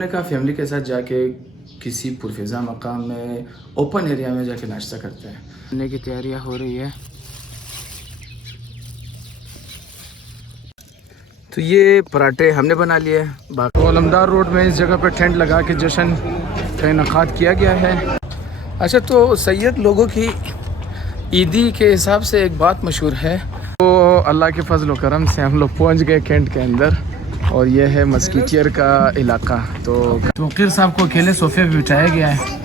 हमने कहा फैमिली के साथ जाके किसी पुरफिज़ा मकाम में ओपन एरिया में जाके नाश्ता करते हैं। खाने की तैयारियां हो रही है। तो ये पराठे हमने बना लिए। बाकी अलमदार रोड में इस जगह पर टेंट लगा के जश्न का इनकाद किया गया है। अच्छा, तो सैयद लोगों की ईदी के हिसाब से एक बात मशहूर है। तो अल्लाह के फजल व करम से हम लोग पहुँच गए कैंट के अंदर और ये है मस्कीटियर का इलाका। तो तौकीर साहब को अकेले सोफे पे बिठाया गया है।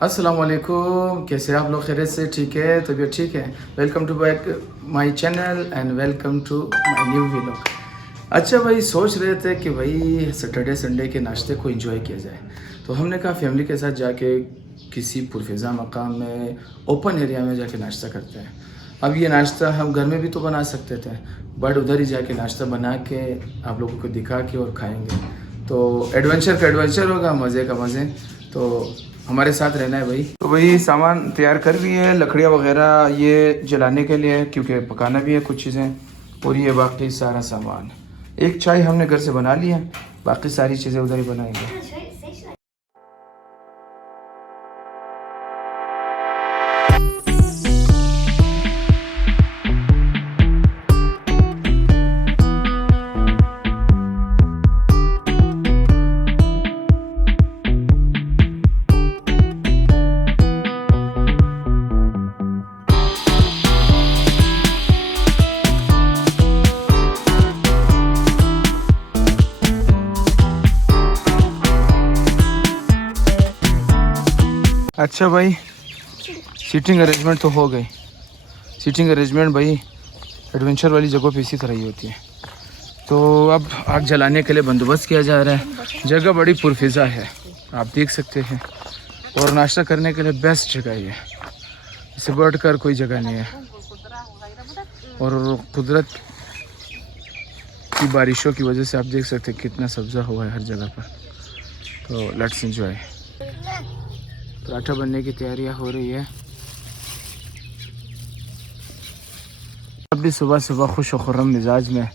अस्सलाम वालेकुम, कैसे आप लोग? खैरियत से? ठीक है, तबीयत ठीक है? Welcome to back my channel and welcome to my new vlog. अच्छा भाई, सोच रहे थे कि भाई सैटरडे संडे के नाश्ते को एंजॉय किया जाए, तो हमने कहा फैमिली के साथ जाके किसी पुरफिज़ा मकाम में ओपन एरिया में जाके नाश्ता करते हैं। अब ये नाश्ता हम घर में भी तो बना सकते थे, बट उधर ही जाके नाश्ता बना के आप लोगों को दिखा के और खाएंगे। तो एडवेंचर का एडवेंचर होगा, मज़े का मज़े। तो हमारे साथ रहना है भाई। तो भाई सामान तैयार कर भी है, लकड़ियाँ वगैरह ये जलाने के लिए, क्योंकि पकाना भी है कुछ चीज़ें, और ये बाकी सारा सामान। एक चाय हमने घर से बना लिया, बाकी सारी चीज़ें उधर ही बनाएंगे। अच्छा भाई, सीटिंग अरेंजमेंट तो हो गई। सीटिंग अरेंजमेंट भाई एडवेंचर वाली जगहों पे इसी तरह ही होती है। तो अब आग जलाने के लिए बंदोबस्त किया जा रहा है। जगह बड़ी पुरफिज़ा है, आप देख सकते हैं, और नाश्ता करने के लिए बेस्ट जगह है। इससे बढ़ कर कोई जगह नहीं है, और कुदरत की बारिशों की वजह से आप देख सकते हैं कितना सब्ज़ा हुआ है हर जगह पर। तो लेट्स एंजॉय। पराठा बनने की तैयारियां हो रही है। अब भी सुबह सुबह खुश व खुर्रम मिजाज में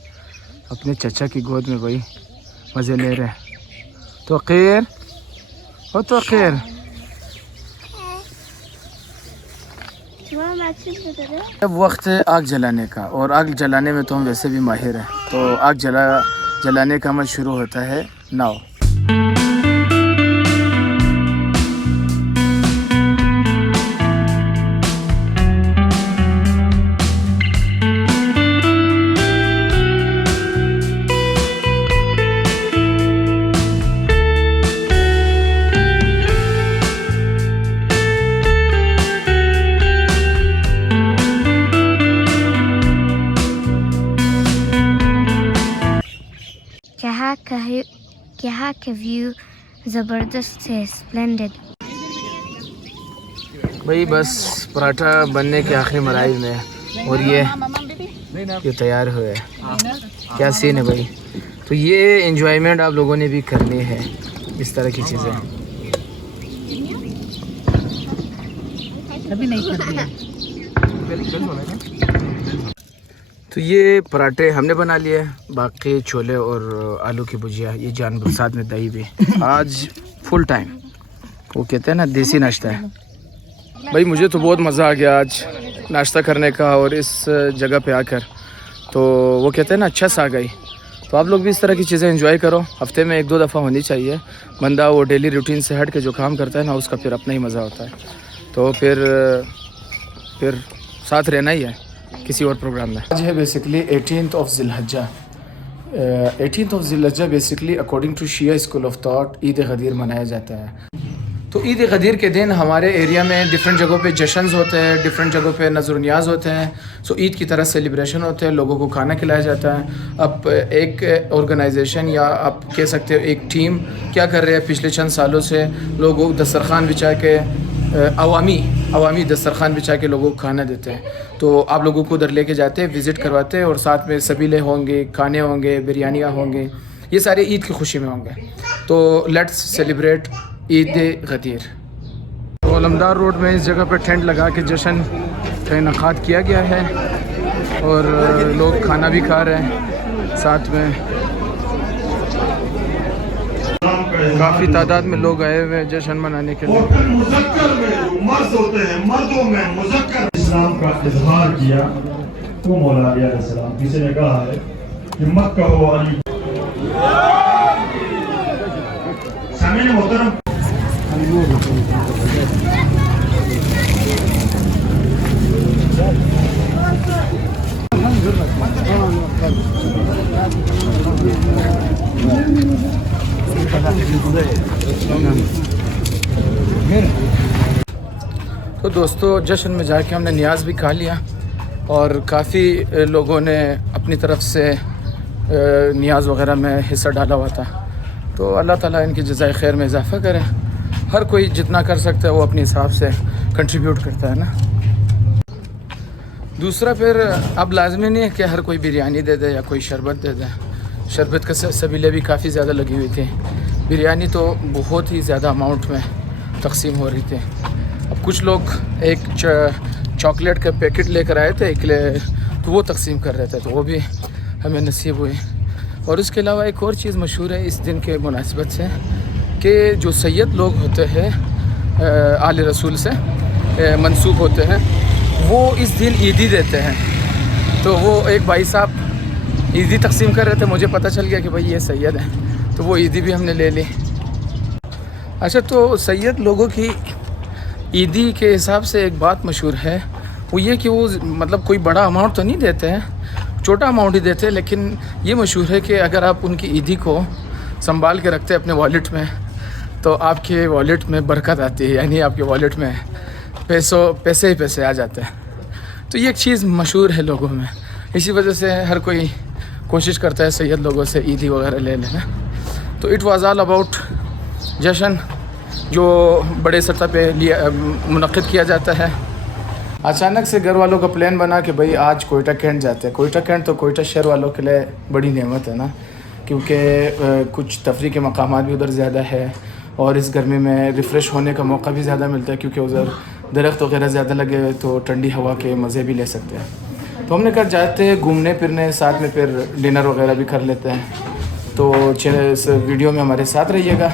अपने चचा की गोद में भाई मज़े ले रहे हैं। तो खैर हो, तो खैर अब वक्त है आग जलाने का, और आग जलाने में तो हम वैसे भी माहिर हैं। तो आग जलाने का अमल शुरू होता है नाउ। यहाँ का व्यू ज़बरदस्त है, स्प्लेंडेड। भाई बस पराठा बनने के आखिरी मराइल में, और ये तैयार हुए। क्या सीन है भाई। तो ये एंजॉयमेंट आप लोगों ने भी करनी है, इस तरह की चीज़ें। अभी नहीं कर दिया। तो ये पराठे हमने बना लिए, बाकी छोले और आलू की भुजिया, ये जानवर साथ में दही भी। आज फुल टाइम, वो कहते हैं ना, देसी नाश्ता है भाई। मुझे तो बहुत मज़ा आ गया आज नाश्ता करने का, और इस जगह पे आकर तो वो कहते हैं ना, अच्छा सा आ गई। तो आप लोग भी इस तरह की चीज़ें एंजॉय करो। हफ्ते में 1-2 दफ़ा होनी चाहिए। बंदा वो डेली रूटीन से हट के जो काम करता है ना, उसका फिर अपना ही मज़ा होता है। तो फिर साथ रहना ही है किसी और प्रोग्राम में। आज है basically 18th of Zilhajja. 18th of Zilhajja basically according to Shia school of thought Eid Ghadir मनाया जाता है। तो ईद गदीर के दिन हमारे एरिया में डिफरेंट जगहों पे जश्न होते हैं, डिफरेंट जगहों पे नज़र न्याज होते हैं। सो ईद की तरह सेलिब्रेशन होते हैं, लोगों को खाना खिलाया जाता है। अब एक ऑर्गेनाइजेशन या आप कह सकते हो एक टीम क्या कर रहे हैं, पिछले चंद सालों से लोगों को दस्तरखान बिछा के अवामी दस्तरखान बिछा के लोगों को खाना देते हैं। तो आप लोगों को उधर लेके जाते हैं, विज़िट करवाते हैं, और साथ में सबीले होंगे, खाने होंगे, बिरयानियाँ होंगे, ये सारे ईद की खुशी में होंगे। तो लेट्स सेलिब्रेट ईद गदीर। तो अलमदार रोड में इस जगह पर टेंट लगा के जश्न का इनकाद किया गया है और लोग खाना भी खा रहे हैं साथ में। काफ़ी तादाद में लोग आए हुए हैं जश्न मनाने के लिए। मुज़क्कर में जो मर्द होते हैं, मर्दों में मुज़क्कर इस्लाम का इजहार किया तो मौला अली अलैहिस्सलाम किसी ने कहा है कि मत कहो अली। सामने मोहतरम तो दोस्तों जश्न में जाके हमने न्याज भी खा लिया और काफ़ी लोगों ने अपनी तरफ से न्याज वगैरह में हिस्सा डाला हुआ था। तो अल्लाह ताला इनकी जज़ाए खैर में इजाफ़ा करे। हर कोई जितना कर सकता है वो अपने हिसाब से कंट्रीब्यूट करता है ना। दूसरा फिर अब लाजमी नहीं है कि हर कोई बिरयानी दे दे या कोई शरबत दे दे। शरबत के सबीले भी काफ़ी ज़्यादा लगी हुई थी। बिरयानी तो बहुत ही ज़्यादा अमाउंट में तकसीम हो रही थी। अब कुछ लोग एक चॉकलेट का पैकेट लेकर आए थे तो वो तकसीम कर रहे थे, तो वो भी हमें नसीब हुई। और उसके अलावा एक और चीज़ मशहूर है इस दिन के मुनासिबत से कि जो सैयद लोग होते हैं आले रसूल से मंसूब होते हैं, वो इस दिन ईदी देते हैं। तो वो एक भाई साहब ईदी तकसीम कर रहे थे, मुझे पता चल गया कि भाई ये सैयद है, तो वो ईदी भी हमने ले ली। अच्छा, तो सैयद लोगों की ईदी के हिसाब से एक बात मशहूर है, वो ये कि वो मतलब कोई बड़ा अमाउंट तो नहीं देते हैं, छोटा अमाउंट ही देते हैं, लेकिन ये मशहूर है कि अगर आप उनकी ईदी को संभाल के रखते हैं अपने वॉलेट में तो आपके वॉलेट में बरकत आती है, यानी आपके वॉलेट में पैसे ही पैसे आ जाते हैं। तो ये एक चीज़ मशहूर है लोगों में, इसी वजह से हर कोई कोशिश करता है सैयद लोगों से ईदी वगैरह ले लेना। तो इट वाज़ ऑल अबाउट जश्न जो बड़े सतह पे मुनक़्क़िद किया जाता है। अचानक से घर वालों का प्लान बना कि भाई आज कोयटा कैंट जाते हैं। कोयटा कैंट तो कोयटा शहर वालों के लिए बड़ी नेमत है ना, क्योंकि कुछ तफरी के मकामात भी उधर ज़्यादा है और इस गर्मी में रिफ़्रेश होने का मौका भी ज़्यादा मिलता है, क्योंकि उधर दरख्त वगैरह ज़्यादा लगे हुए तो ठंडी हवा के मज़े भी ले सकते हैं। तो हमने कहा जाते हैं घूमने फिरने, साथ में फिर डिनर वगैरह भी कर लेते हैं। तो इस वीडियो में हमारे साथ रहिएगा।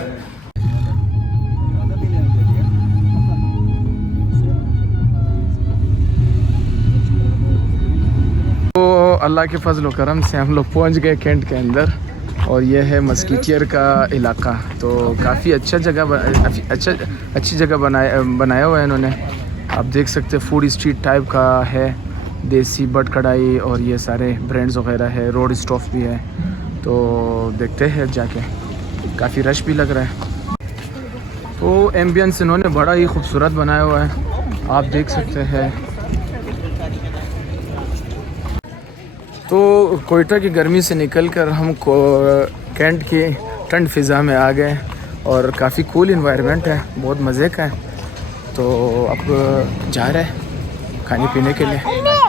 तो अल्लाह के फजल करम से हम लोग पहुंच गए कैंट के अंदर और ये है मस्कीटियर का इलाका। तो काफ़ी अच्छा जगह अच्छी जगह बनाया हुआ है इन्होंने। आप देख सकते हैं फूड स्ट्रीट टाइप का है, देसी बट कढ़ाई और ये सारे ब्रांड्स वगैरह है, रोड स्टॉफ भी है। तो देखते हैं जाके, काफ़ी रश भी लग रहा है। तो एम्बियंस इन्होंने बड़ा ही खूबसूरत बनाया हुआ है, आप देख सकते हैं। तो कोयटा की गर्मी से निकलकर हम कैंट की ठंड फ़िज़ा में आ गए और काफ़ी कूल इन्वायरमेंट है, बहुत मज़े का है। तो अब जा रहे हैं खाने पीने के लिए।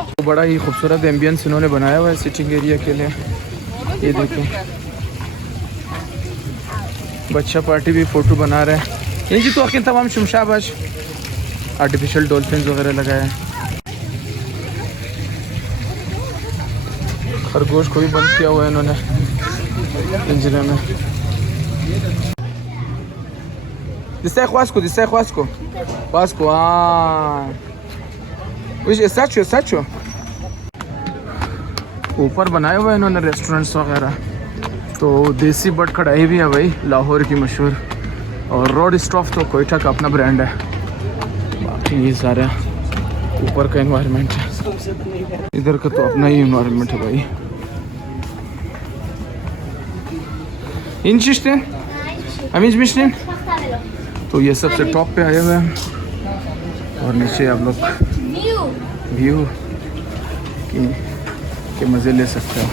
तो बड़ा ही खूबसूरत एम्बियंस इन्होंने बनाया हुआ है सिटिंग एरिया के लिए। ये देखो बच्चा पार्टी भी फ़ोटो बना रहे हैं। ये जी तो आखिर तमाम शमशाबाश आर्टिफिशियल डॉल्फिन वगैरह लगाए हैं। खरगोश को भी बंद किया हुआ है इन्होंने पिंजरे में। Quasco, साचो ऊपर बनाया हुआ है इन्होंने रेस्टोरेंट्स वगैरह। तो देसी बट कढ़ाई भी है भाई, लाहौर की मशहूर, और रोड स्टॉफ तो कोयटा का अपना ब्रांड है। बाकी ये सारा ऊपर का इन्वायरमेंट है, इधर का तो अपना ही इन्वायरमेंट है भाई। इंचिस्टेन अमीज मिश्टेन। तो ये सबसे टॉप पे आए हुए हैं और नीचे आप लोग व्यू के मज़े ले सकते हो।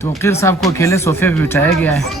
तो वकील साहब को अकेले सोफे पे बिठाया गया है।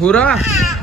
बुरा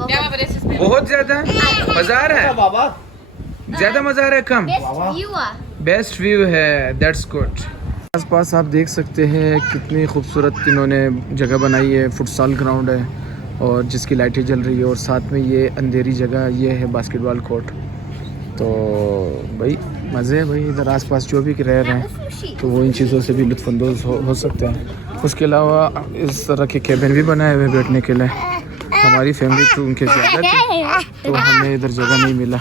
बहुत ज़्यादा मज़ा आ रहा है। ज़्यादा मज़ा आ रहा है कम? बेस्ट व्यू है, दैट्स गुड। आसपास आप देख सकते हैं कितनी खूबसूरत इन्होंने जगह बनाई है। फुटसाल ग्राउंड है और जिसकी लाइटें जल रही है और साथ में ये अंधेरी जगह ये है बास्केटबॉल कोर्ट। तो भाई मज़े है भाई, इधर आसपास जो भी रह रहे हैं तो वो इन चीज़ों से भी लुत्फ़अंदोज़ हो सकते हैं। उसके अलावा इस तरह के कैबिन भी बनाए हुए बैठने के लिए। हमारी फैमिली तो उनके ज़्यादा थी तो हमें इधर जगह नहीं मिला,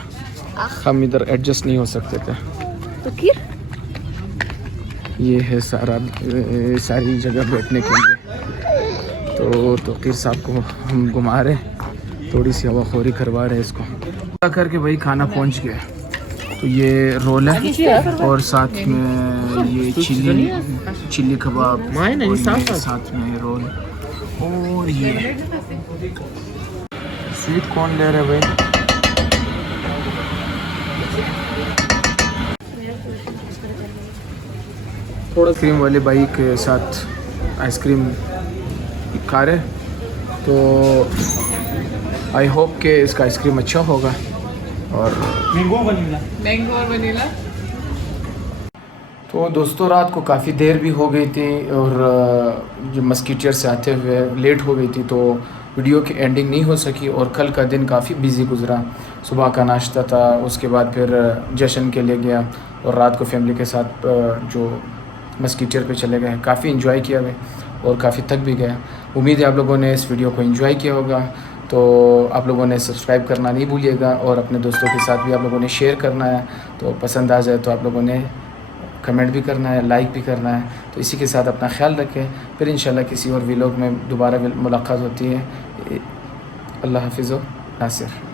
हम इधर एडजस्ट नहीं हो सकते थे। तो फिर ये है सारी जगह बैठने के लिए। तो तोकीर साहब को हम घुमा रहे, थोड़ी सी हवाखोरी करवा रहे इसको करके भाई खाना पहुंच गया। तो ये रोल है और साथ में ये चिल्ली कबाब और ये साथ में रोल और ये स्वीट कॉर्न ले रहे भाई। थोड़ा क्रीम वाले भाई के साथ आइसक्रीम खा रहे, तो आई होप के इसका आइसक्रीम अच्छा होगा। और मैंगो और वनीला। तो दोस्तों रात को काफ़ी देर भी हो गई थी और जो मस्कीटियर से आते हुए लेट हो गई थी, तो वीडियो की एंडिंग नहीं हो सकी। और कल का दिन काफ़ी बिज़ी गुजरा। सुबह का नाश्ता था, उसके बाद फिर जश्न के लिए गया और रात को फैमिली के साथ जो मस्कीटियर पे चले गए। काफ़ी इन्जॉय किया गया और काफ़ी थक भी गया। उम्मीद है आप लोगों ने इस वीडियो को एंजॉय किया होगा। तो आप लोगों ने सब्सक्राइब करना नहीं भूलिएगा और अपने दोस्तों के साथ भी आप लोगों ने शेयर करना है। तो पसंद आ जाए तो आप लोगों ने कमेंट भी करना है, लाइक भी करना है। तो इसी के साथ अपना ख्याल रखें, फिर इंशाल्लाह किसी और व्लॉग में दोबारा मुलाकात होती है। अल्लाह हाफिज़। नासिर।